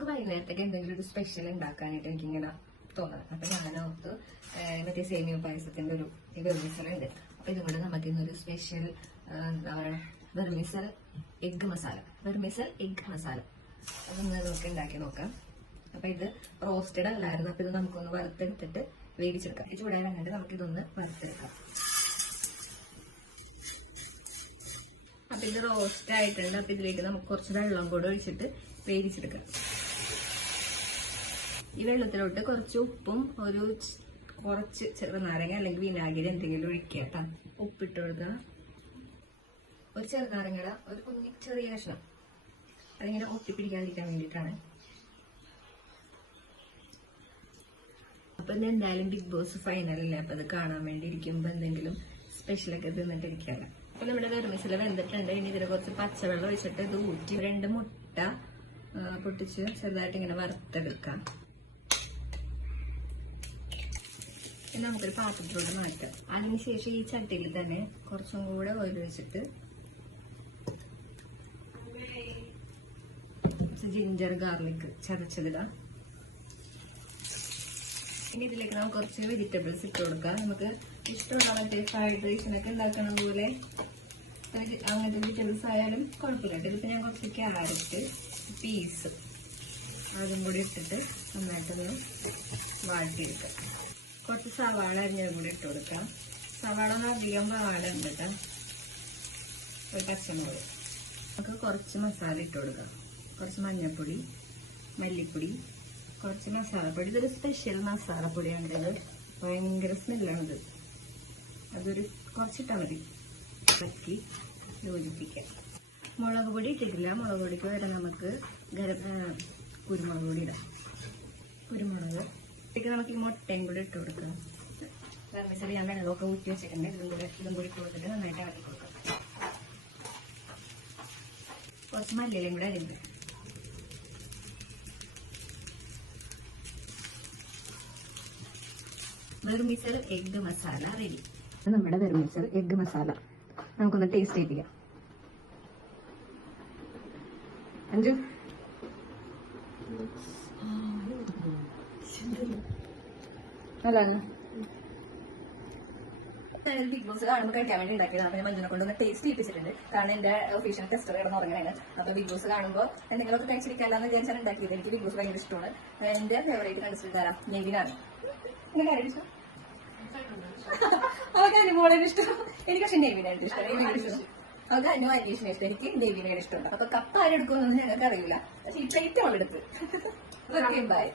നമുക്ക് വൈകുന്നേരത്തേക്ക് എന്തെങ്കിലും ഒരു സ്പെഷ്യൽ ഉണ്ടാക്കാനായിട്ട് എനിക്കിങ്ങനെ തോന്നുന്നത്. അപ്പൊ ഞാനോർത്ത് മറ്റേ സേമിയ പായസത്തിന്റെ ഒരു വെർമിസൽ ഉണ്ട്. അപ്പൊ ഇതുകൊണ്ട് നമുക്ക് ഇന്നൊരു സ്പെഷ്യൽ എന്താ പറയുക വെർമിസൽ എഗ് മസാല അതൊന്ന് നമുക്ക് ഉണ്ടാക്കി നോക്കാം. അപ്പൊ ഇത് റോസ്റ്റഡ് അല്ലായിരുന്നു. അപ്പൊ ഇത് നമുക്കൊന്ന് വറുത്തെടുത്തിട്ട് വേവിച്ചെടുക്കാം. ചൂടാൻ വേണ്ടിട്ട് നമുക്കിതൊന്ന് വറുത്തെടുക്കാം. അപ്പൊ ഇത് റോസ്റ്റ് ആയിട്ടുണ്ട്. അപ്പൊ ഇതിലേക്ക് നമുക്ക് കുറച്ച് വെള്ളം കൂടെ ഒഴിച്ചിട്ട് വേവിച്ചെടുക്കാം. ഈ വെള്ളത്തിലോട്ട് കുറച്ച് ഉപ്പും കുറച്ച് ചെറുനാരങ്ങ അല്ലെങ്കിൽ വിനാഗിരി എന്തെങ്കിലും ഒഴിക്കുക കേട്ടോ. ഉപ്പിട്ട് കൊടുക്കുക. ഒരു ചെറുനാരങ്ങയുടെ ഒരു കുഞ്ഞി ചെറിയ കഷ്ണം അതിങ്ങനെ ഒട്ടിപ്പിടിക്കാതിരിക്കാൻ വേണ്ടിയിട്ടാണ്. അപ്പൊ ഇത് എന്തായാലും ബിഗ് ബോസ് ഫൈനലല്ലേ. അപ്പൊ അത് കാണാൻ വേണ്ടി ഇരിക്കുമ്പോ എന്തെങ്കിലും സ്പെഷ്യലൊക്കെ തിന്നിട്ടിരിക്കാറ്. അപ്പൊ നമ്മുടെ വെർമിസൽ വെന്തിട്ടുണ്ട്. ഇനി ഇതിൽ കുറച്ച് പച്ചവെള്ളം ഒഴിച്ചിട്ട് ഇത് ഊറ്റി 2 മുട്ട പൊട്ടിച്ച് ചെറുതായിട്ട് ഇങ്ങനെ വറുത്തെടുക്കാം. പിന്നെ നമുക്കൊരു പാത്രത്തിലോട്ട് മാറ്റാം. അതിനുശേഷം ഈ ചട്ടിയിൽ തന്നെ കുറച്ചും കൂടെ ഓയിൽ ഒഴിച്ചിട്ട് ജിഞ്ചർ ഗാർലിക് ചതച്ചതിടാം. ഇനി ഇതിലേക്ക് നമുക്ക് കുറച്ച് വെജിറ്റബിൾസ് ഇട്ട് കൊടുക്കാം. നമുക്ക് ഇഷ്ടമുള്ള മറ്റേ ഫ്രൈഡ് റൈസിനൊക്കെ ഉണ്ടാക്കണ പോലെ അങ്ങനത്തെ വെജിറ്റബിൾസ് ആയാലും കുഴപ്പമില്ല. ഇതിപ്പോൾ ഞാൻ കുറച്ച് ക്യാരറ്റ് പീസ് അതും കൂടി ഇട്ടിട്ട് നന്നായിട്ടൊന്ന് വാട്ടിയെടുക്കാം. കുറച്ച് സവാള അരിഞ്ഞതും കൂടി ഇട്ട് കൊടുക്കാം. സവാള ഒന്ന് അധികം വാടുണ്ട് കേട്ടോ. ഒരു പച്ചമുളക്. നമുക്ക് കുറച്ച് മസാല ഇട്ട് കൊടുക്കാം. കുറച്ച് മഞ്ഞൾപ്പൊടി, മല്ലിപ്പൊടി, കുറച്ച് മസാലപ്പൊടി. ഇതൊരു സ്പെഷ്യൽ മസാലപ്പൊടിയാണ്. ഇത് ഭയങ്കര സ്മെല്ലാണിത്. അതൊരു കുറച്ചിട്ടാൽ മതി. ഇളക്കി യോജിപ്പിക്കാം. മുളക് പൊടി ഇട്ടിട്ടില്ല. മുളക് പൊടിക്ക് വരെ നമുക്ക് കുരുമുളക് പൊടി ഇടാം. കുരുമുളക് ഇട്ടിട്ട് നമുക്ക് ഈ മുട്ടയും കൂടി ഇട്ട് കൊടുക്കാം. വെർമിസൽ ഞാൻ വെള്ളമൊക്കെ ഊറ്റി വെച്ചിട്ടുണ്ട്. ഇതും കൂടി ഇട്ട് കൊടുത്തിട്ട് നന്നായിട്ട് ഇളക്കി കൊടുക്കാം. കുറച്ച് മല്ലിയിലും കൂടെ അരിഞ്ഞു. വെർമിസൽ എഗ് മസാല റെഡി. നമ്മുടെ വെർമിസൽ എഗ് മസാല നമുക്കൊന്ന് ടേസ്റ്റ് ചെയ്യിപ്പിക്കാം. അഞ്ചു ബിഗ് ബോസ് കാണുമ്പോൾ കഴിക്കാൻ വേണ്ടി ഉണ്ടാക്കിയതാണ്. അപ്പൊ ഞാൻ മഞ്ജുനെ കൊണ്ടൊന്ന് ടേസ്റ്റ് ചെയ്യിപ്പിച്ചിട്ടുണ്ട്. കാരണം എന്റെ ഒഫീഷ്യൽ ടെസ്റ്റർ കിടന്ന് ഉറങ്ങാനാണ്. അപ്പൊ ബിഗ് ബോസ് കാണുമ്പോൾ എന്തെങ്കിലുമൊക്കെ കഴിച്ചിരിക്കാമെന്ന് വിചാരിച്ചാണ് ഉണ്ടാക്കിയത്. എനിക്ക് ബിഗ് ബോസ് ഭയങ്കര ഇഷ്ടമാണ്. എന്റെ ഫേവറേറ്റ് കണ്ടസ്റ്റന്റ് ആരാ? നെവിനാണ്. എനിക്ക് ആരും ഇഷ്ടം? അവർക്ക് അനുമോളാണ് ഇഷ്ടം. എനിക്ക് പക്ഷെ നെവിനായിട്ട് ഇഷ്ടം. അവർക്ക് അനു അന്വേഷണം ഇഷ്ടം. എനിക്ക് നെവിനയുടെ ഇഷ്ടമുണ്ട്. അപ്പൊ കപ്പ് ആരെടുക്കുമെന്നൊന്നും ഞങ്ങൾക്ക് അറിയില്ല. പക്ഷെ ഈ പ്ലേറ്റ് അവളെടുത്ത്. ബൈ.